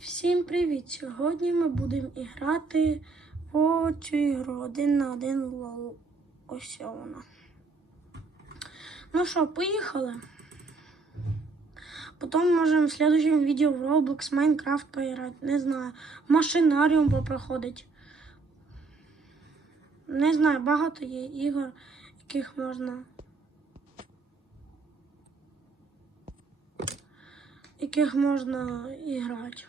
Всім привіт! Сьогодні ми будемо грати в цю ігру один на один лол. Ось вона. Ну що, поїхали. Потім можемо в следующем відео в Roblox, Minecraft поіграти. Не знаю. Машинаріум попроходить. Не знаю, багато є ігор, яких можна. Яких можна іграти.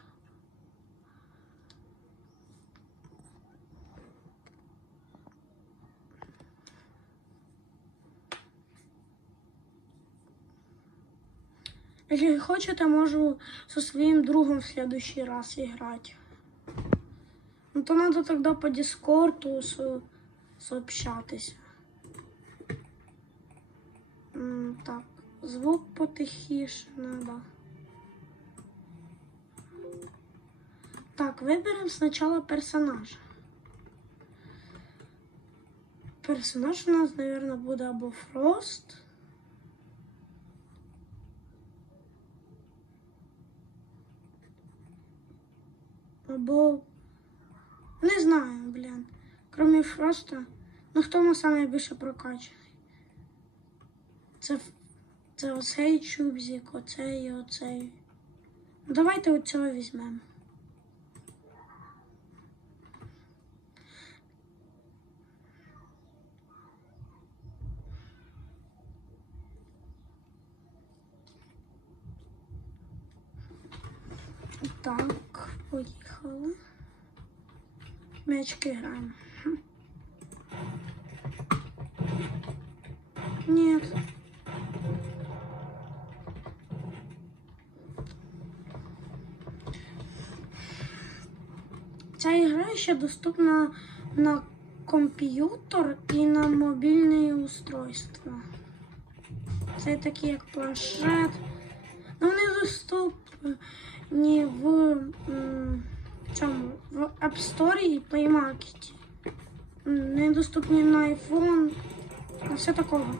Если хочете, можу со своим другом в следующий раз играть. Ну то надо тогда по дискорду со- сообщатися. Так, звук потихіше надо. Так, виберемо спочатку персонажа. Персонаж у нас, наверное, буде або Фрост. Або. Не знаю, блін. Кроме Фроста. Ну хто нас найбільше прокачаний? Це, це оцей чубзик, оцей і оцей. Ну, давайте оцього візьмемо. Так, поїхали. Мячки граємо. Нет. Ця ігра ще доступна на комп'ютер і на мобільне устройство. Це такі як планшет. Ну, вони доступні в м, цьому в App Store і Play Market. М, Недоступні на iPhone. на Все такого.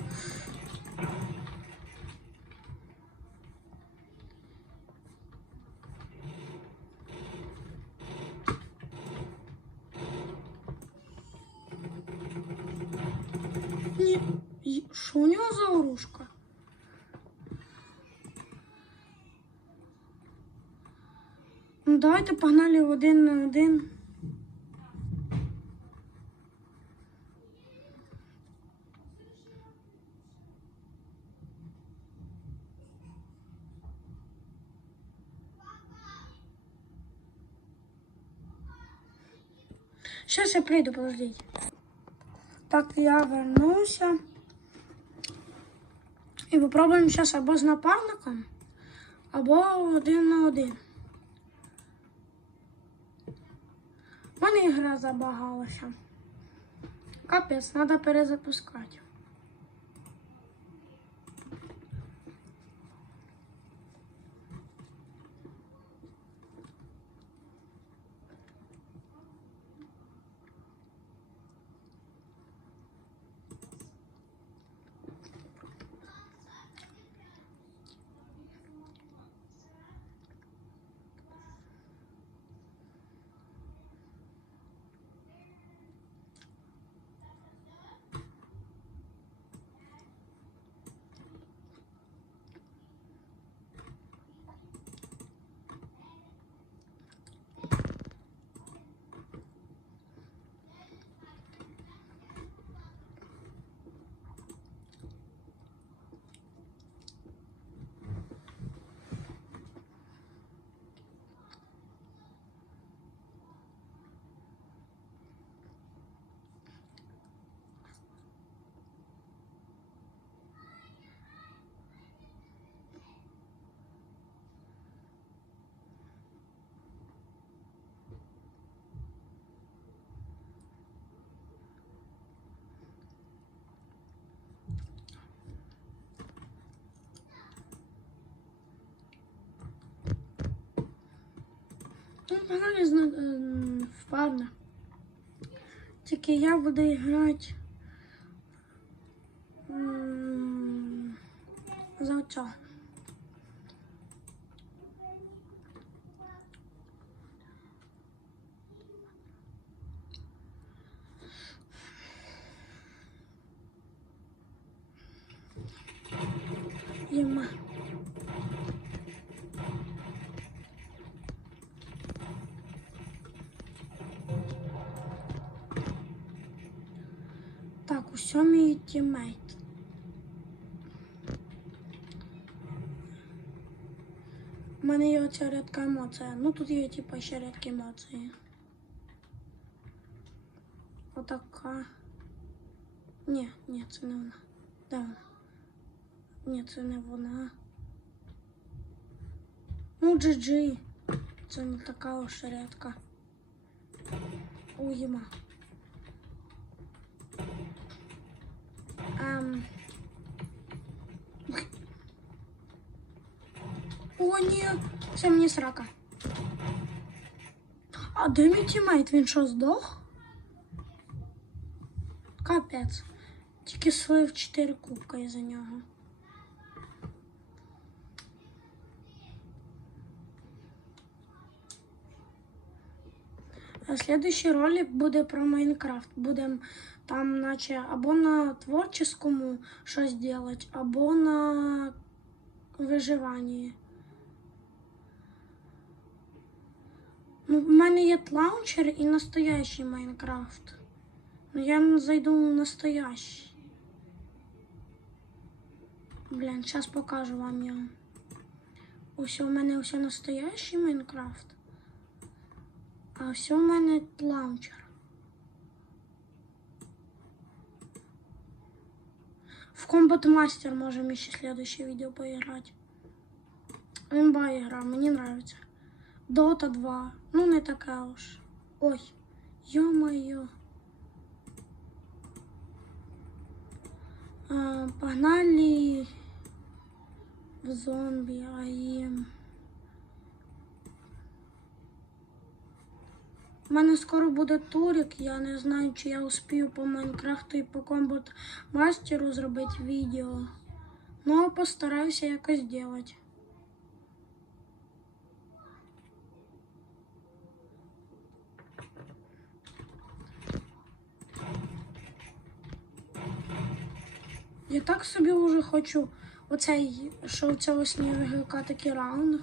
Ні, і- що у нього за оружка? Давайте погнали в один на один. Сейчас я прийду, подождите. Так, я вернуся. І попробуємо зараз або з напарником, або один на один. Мене ігра забагалася. Капець, треба перезапускати. Ну, погано зна- ем. Тільки я буду грати за оцього. Так, усьо мій тімейт. У мене є оця рідка емоція. Ну тут є типа ще рідкі емоції. Отака. Ні, ні, це не вона. Де вона? Ні, це не вона. Ну, GG. Це не така уж рідка. Уйма. Ні, це мені срака. А де мій тімейт? Він що, здох? Капець. Тільки слив 4 кубка із-за нього. А Слідуючий ролик буде про Майнкрафт. Будемо там, наче, або на творческому щось делать, або на виживанні. Ну, в мене є лаунчер і настоящий Майнкрафт. Ну я зайду в настоящий. Блін, зараз покажу вам його. Ось у мене ось настоящий Майнкрафт. А ось у мене лаунчер. В Combat Master можем еще следующее видео поиграть. Имба игра, мне нравится. Dota 2. Ну, не така уж. Ой. А, погнали в зомби, АІМ. У мене скоро буде турик, я не знаю, чи я успію по Майнкрафту і по Комбат Мастеру зробити відео. Ну, постараюся якось зробити. Я так собі вже хочу оцей, що цього сніговика такий раунд.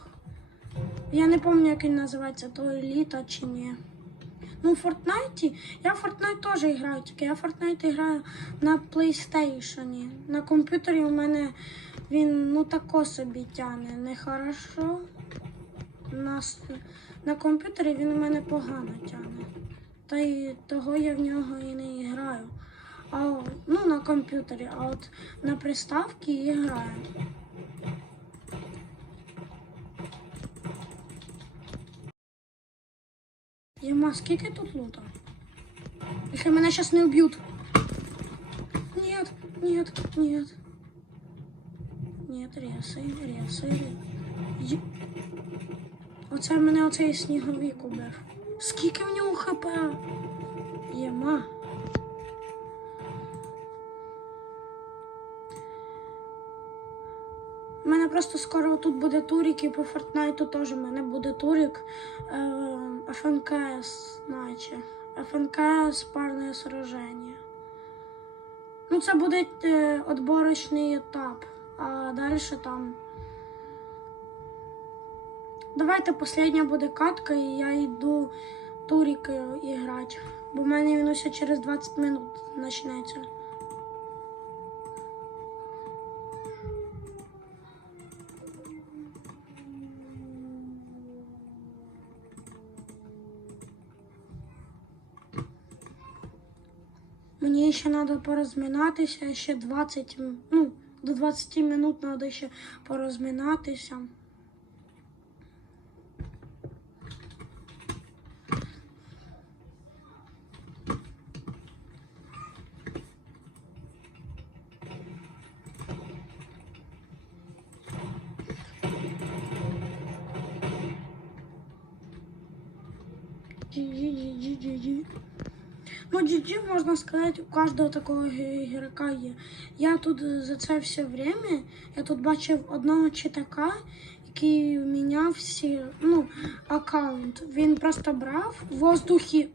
Я не пам'ятаю, як він називається, то еліта чи ні. Ну, в Фортнайті, я в Fortnite теж граю, тільки я в Fortnite граю на PlayStation. На комп'ютері у мене він ну тако собі тяне, не хорошо. На, на комп'ютері він у мене погано тяне. Та й того я в нього і не граю. А, ну, на комп'ютері, а от на приставці і граю. Ема, скільки тут лута? Если меня сейчас не убьют. Нет, нет, нет. Нет, реси, реси, реси. Й- Оце мене оцей сніговик убив. Скільки в нього хп? Єма. У мене просто скоро тут буде турік і по Фортнайту теж у мене буде турік. Е, ФНКС, наче. ФНКС парне сраження. Ну, це буде е, отборочний етап, а далі там. Давайте последня буде катка, і я йду турік і грати. Бо в мене він усе через 20 минут почнеться. Ще треба порозминатися, ще 20, ну, до 20 минут треба ще порозминатися. Джи-джи-джи-джи-джи. Ну, GG, можна сказати, у кожного такого ігрока є. Я тут е, за це все время, я тут бачив одного читака, який міняв всі, ну, аккаунт. Він просто брав в воздухі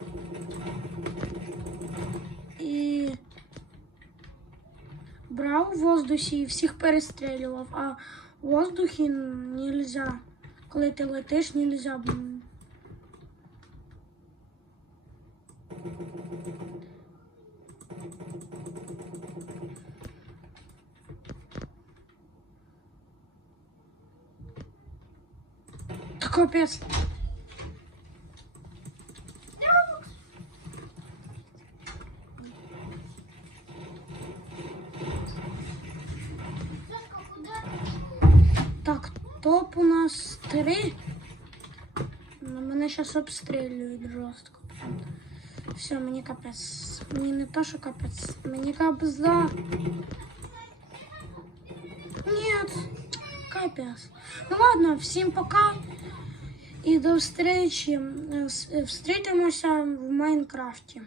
і брав в воздусі і всіх перестрілював, а в воздухі нельзя. Коли ти летиш, нельзя. М. Та Капець. Сашка, куди? Так, топ у нас три. Ну, мене зараз обстрілюють жорстко. Все, мені капець. Мені не то, що капець. Мені капзда. Нет, капець. Ну ладно, всім пока. І до. Встретимося с- е, Встрітимося в Майнкрафті.